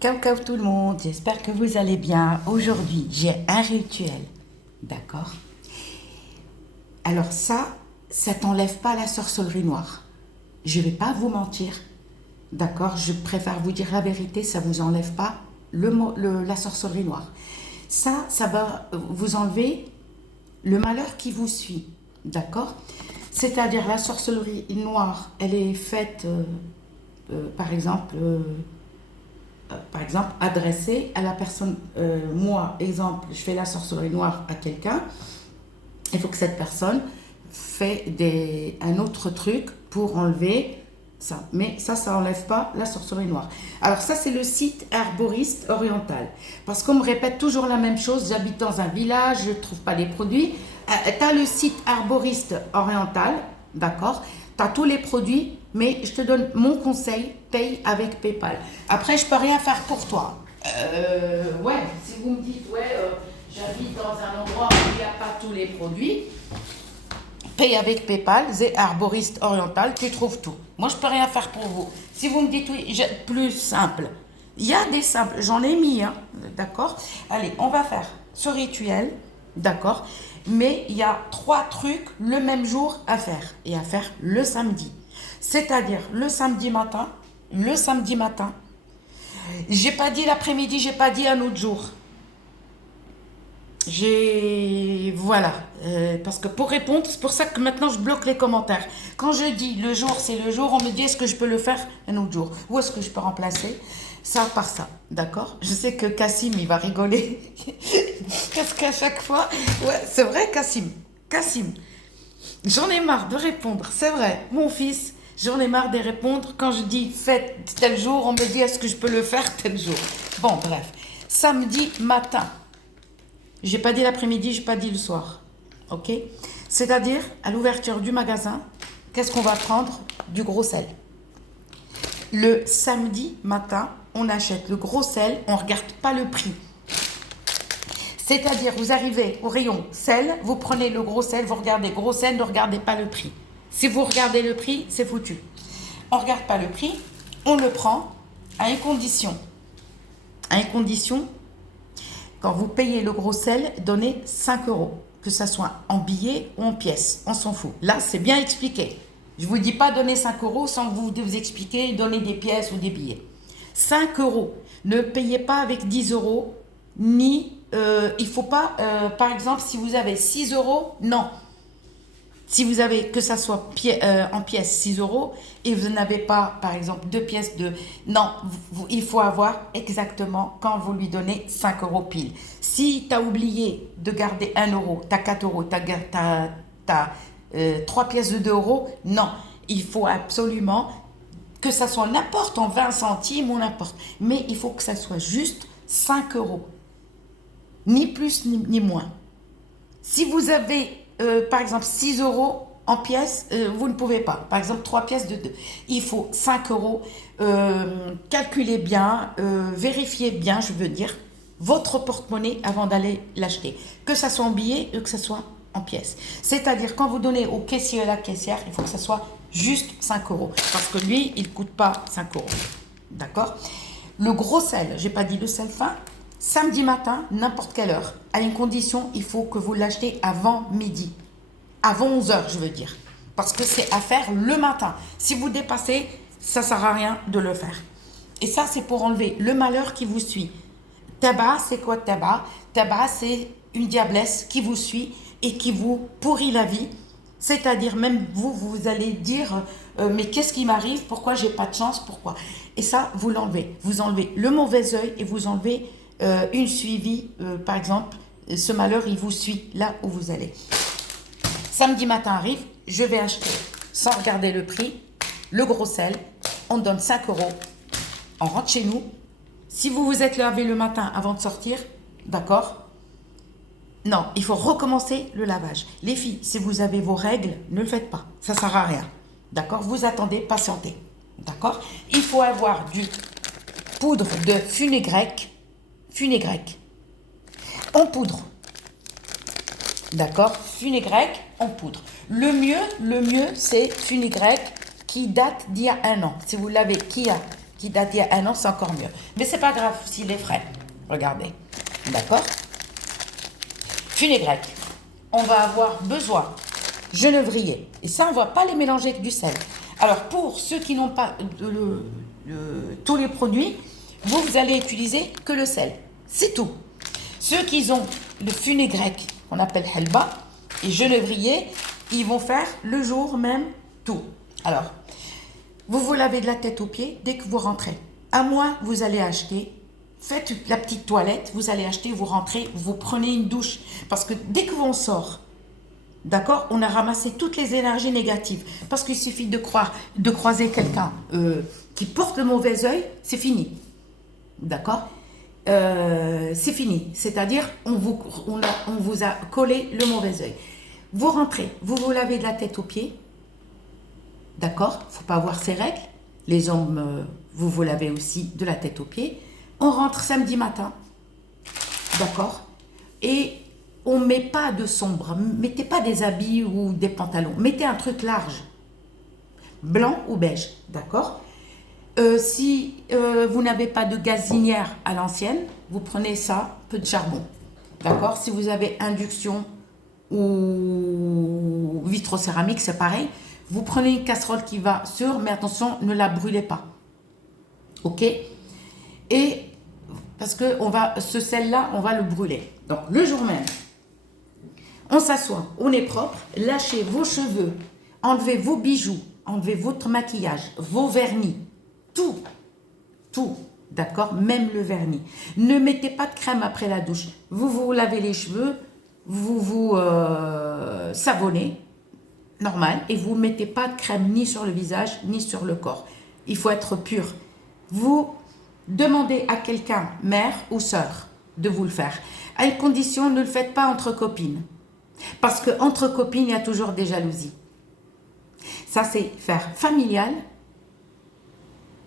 Ciao tout le monde, j'espère que vous allez bien. Aujourd'hui, j'ai un rituel, d'accord? Alors ça t'enlève pas la sorcellerie noire. Je vais pas vous mentir, d'accord? Je préfère vous dire la vérité, ça vous enlève pas la sorcellerie noire. Ça va vous enlever le malheur qui vous suit, d'accord? C'est-à-dire la sorcellerie noire, elle est faite, par exemple, adressée à la personne. Moi, exemple, je fais la sorcellerie noire à quelqu'un. Il faut que cette personne fait un autre truc pour enlever ça. Mais ça n'enlève pas la sorcellerie noire. Alors ça, c'est le site Herboriste Oriental. Parce qu'on me répète toujours la même chose. J'habite dans un village, je ne trouve pas les produits. Tu as le site Herboriste Oriental, d'accord? Tu as tous les produits, mais je te donne mon conseil, paye avec PayPal. Après, je peux rien faire pour toi. Ouais, si vous me dites, ouais, j'habite dans un endroit où il n'y a pas tous les produits, paye avec PayPal, c'est Herboriste Oriental, tu trouves tout. Moi, je peux rien faire pour vous. Si vous me dites oui, plus simple. Il y a des simples, j'en ai mis, hein, d'accord? Allez, on va faire ce rituel, d'accord? Mais il y a 3 trucs le même jour à faire, et à faire le samedi. C'est-à-dire le samedi matin, j'ai pas dit l'après-midi, j'ai pas dit un autre jour. Voilà. Parce que pour répondre, c'est pour ça que maintenant je bloque les commentaires. Quand je dis le jour, c'est le jour, on me dit est-ce que je peux le faire un autre jour? Ou est-ce que je peux remplacer ça par ça? D'accord? Je sais que Cassim, il va rigoler. Parce qu'à chaque fois. Ouais, c'est vrai, Cassim. J'en ai marre de répondre. C'est vrai, mon fils. J'en ai marre de répondre. Quand je dis faites tel jour, on me dit est-ce que je peux le faire tel jour? Bon, bref. Samedi matin. J'ai pas dit l'après-midi, j'ai pas dit le soir. Ok? C'est-à-dire, à l'ouverture du magasin, qu'est-ce qu'on va prendre? Du gros sel. Le samedi matin, on achète le gros sel, on ne regarde pas le prix. C'est-à-dire, vous arrivez au rayon sel, vous prenez le gros sel, vous regardez gros sel, ne regardez pas le prix. Si vous regardez le prix, c'est foutu. On ne regarde pas le prix, on le prend à une condition. À une condition, quand vous payez le gros sel, donnez 5 €. Que ça soit en billets ou en pièces, on s'en fout. Là, c'est bien expliqué. Je ne vous dis pas donner 5 € sans vous expliquer, donner des pièces ou des billets. 5 €. Ne payez pas avec 10 €, ni... il ne faut pas, par exemple, si vous avez 6 €, non. Si vous avez, que ça soit en pièces 6 € et vous n'avez pas, par exemple, 2 pièces de... Non, il faut avoir exactement quand vous lui donnez 5 € pile. Si tu as oublié de garder 1 €, tu as 4 €, tu as 3 pièces de 2 €, non. Il faut absolument que ça soit n'importe en 20 centimes ou n'importe. Mais il faut que ça soit juste 5 €. Ni plus ni moins. Si vous avez... par exemple, 6 € en pièces, vous ne pouvez pas. Par exemple, 3 pièces de 2. Il faut 5 €. Calculez bien, vérifiez bien, je veux dire, votre porte-monnaie avant d'aller l'acheter. Que ça soit en billets ou que ça soit en pièces. C'est-à-dire, quand vous donnez au caissier et à la caissière, il faut que ça soit juste 5 €. Parce que lui, il ne coûte pas 5 €. D'accord? Le gros sel, je n'ai pas dit le sel fin. Samedi matin, n'importe quelle heure. À une condition, il faut que vous l'achetez avant midi. Avant 11 h, je veux dire. Parce que c'est à faire le matin. Si vous dépassez, ça ne sert à rien de le faire. Et ça, c'est pour enlever le malheur qui vous suit. Tabac, c'est quoi tabac? Tabac, c'est une diablesse qui vous suit et qui vous pourrit la vie. C'est-à-dire, même vous allez dire, mais qu'est-ce qui m'arrive? Pourquoi j'ai pas de chance? Pourquoi? Et ça, vous l'enlevez. Vous enlevez le mauvais œil et vous enlevez une suivie, par exemple, ce malheur, il vous suit là où vous allez. Samedi matin arrive, je vais acheter, sans regarder le prix, le gros sel, on donne 5 €, on rentre chez nous. Si vous vous êtes lavé le matin avant de sortir, d'accord? Non, il faut recommencer le lavage. Les filles, si vous avez vos règles, ne le faites pas, ça ne sert à rien. D'accord? Vous attendez, patientez. D'accord? Il faut avoir du poudre de fenugrec en poudre. D'accord? Fenugrec en poudre. Le mieux, c'est fenugrec qui date d'il y a 1 an. Si vous l'avez qui qui date d'il y a 1 an, c'est encore mieux. Mais c'est pas grave s'il est frais. Regardez. D'accord? Fenugrec. On va avoir besoin genévrier. Et ça, on ne va pas les mélanger avec du sel. Alors, pour ceux qui n'ont pas tous les produits, vous allez utiliser que le sel. C'est tout. Ceux qui ont le fenugrec, qu'on appelle helba, et genévrier, ils vont faire le jour même tout. Alors, vous lavez de la tête aux pieds dès que vous rentrez. À moins, vous allez acheter, faites la petite toilette, vous allez acheter, vous rentrez, vous prenez une douche. Parce que dès que on sort, d'accord, on a ramassé toutes les énergies négatives. Parce qu'il suffit de croiser quelqu'un qui porte le mauvais œil, c'est fini. D'accord? C'est fini. C'est-à-dire, on vous a collé le mauvais œil. Vous rentrez, vous lavez de la tête aux pieds. D'accord? Il ne faut pas avoir ces règles. Les hommes, vous lavez aussi de la tête aux pieds. On rentre samedi matin. D'accord? Et on ne met pas de sombre. Mettez pas des habits ou des pantalons. Mettez un truc large. Blanc ou beige. D'accord? Si vous n'avez pas de gazinière à l'ancienne, vous prenez ça, peu de charbon. D'accord? Si vous avez induction ou vitrocéramique, c'est pareil. Vous prenez une casserole qui va sur, mais attention, ne la brûlez pas. Ok? Et parce que ce sel-là, on va le brûler. Donc, le jour même, on s'assoit, on est propre, lâchez vos cheveux, enlevez vos bijoux, enlevez votre maquillage, vos vernis, tout, d'accord? Même le vernis. Ne mettez pas de crème après la douche. Vous lavez les cheveux, vous savonnez, normal, et vous ne mettez pas de crème ni sur le visage, ni sur le corps. Il faut être pur. Vous demandez à quelqu'un, mère ou sœur, de vous le faire. À une condition, ne le faites pas entre copines. Parce qu'entre copines, il y a toujours des jalousies. Ça, c'est faire familial,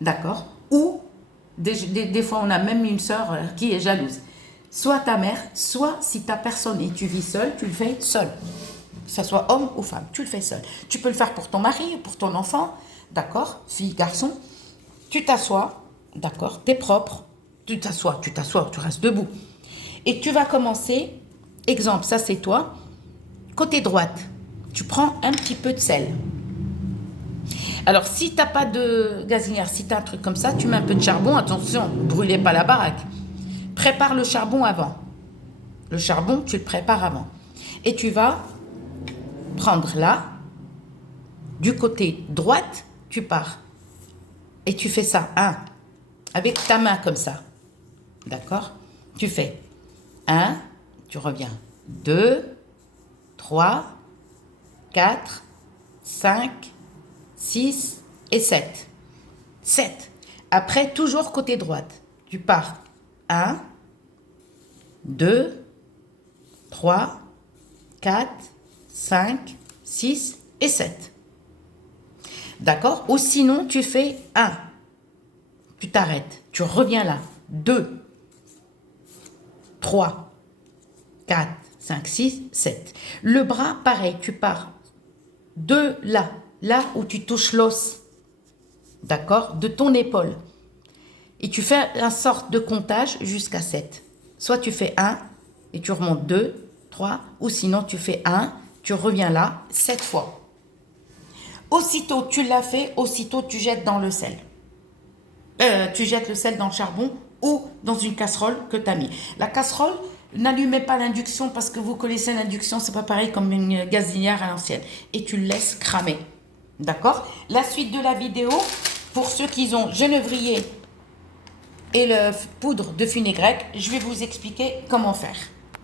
d'accord? Ou, des fois, on a même une sœur qui est jalouse. Soit ta mère, soit si tu n'as personne et tu vis seul, tu le fais seul. Que ce soit homme ou femme, tu le fais seul. Tu peux le faire pour ton mari, pour ton enfant, d'accord? Fille, garçon. Tu t'assois, d'accord? Tu es propre. Tu t'assois, tu restes debout. Et tu vas commencer, exemple, ça c'est toi, côté droite, tu prends un petit peu de sel. Alors, si tu n'as pas de gazinière, si tu as un truc comme ça, tu mets un peu de charbon. Attention, brûlez pas la baraque. Prépare le charbon avant. Le charbon, tu le prépares avant. Et tu vas prendre là, du côté droite, tu pars. Et tu fais ça, 1, avec ta main comme ça. D'accord? Tu fais 1, tu reviens. 2, 3, 4, 5, 6 et 7. 7. Après, toujours côté droite. Tu pars 1, 2, 3, 4, 5, 6 et 7. D'accord? Ou sinon, tu fais 1. Tu t'arrêtes. Tu reviens là. 2, 3, 4, 5, 6, 7. Le bras, pareil. Tu pars de là. Là où tu touches l'os. D'accord? De ton épaule. Et tu fais une sorte de comptage jusqu'à 7. Soit tu fais 1 et tu remontes 2, 3. Ou sinon, tu fais 1, tu reviens là 7 fois. Aussitôt tu l'as fait, aussitôt tu jettes dans le sel. Tu jettes le sel dans le charbon ou dans une casserole que tu as mis. La casserole, n'allumez pas l'induction parce que vous connaissez l'induction, c'est pas pareil comme une gazinière à l'ancienne. Et tu le laisses cramer. D'accord? La suite de la vidéo, pour ceux qui ont genévrier et le poudre de fenugrec, je vais vous expliquer comment faire.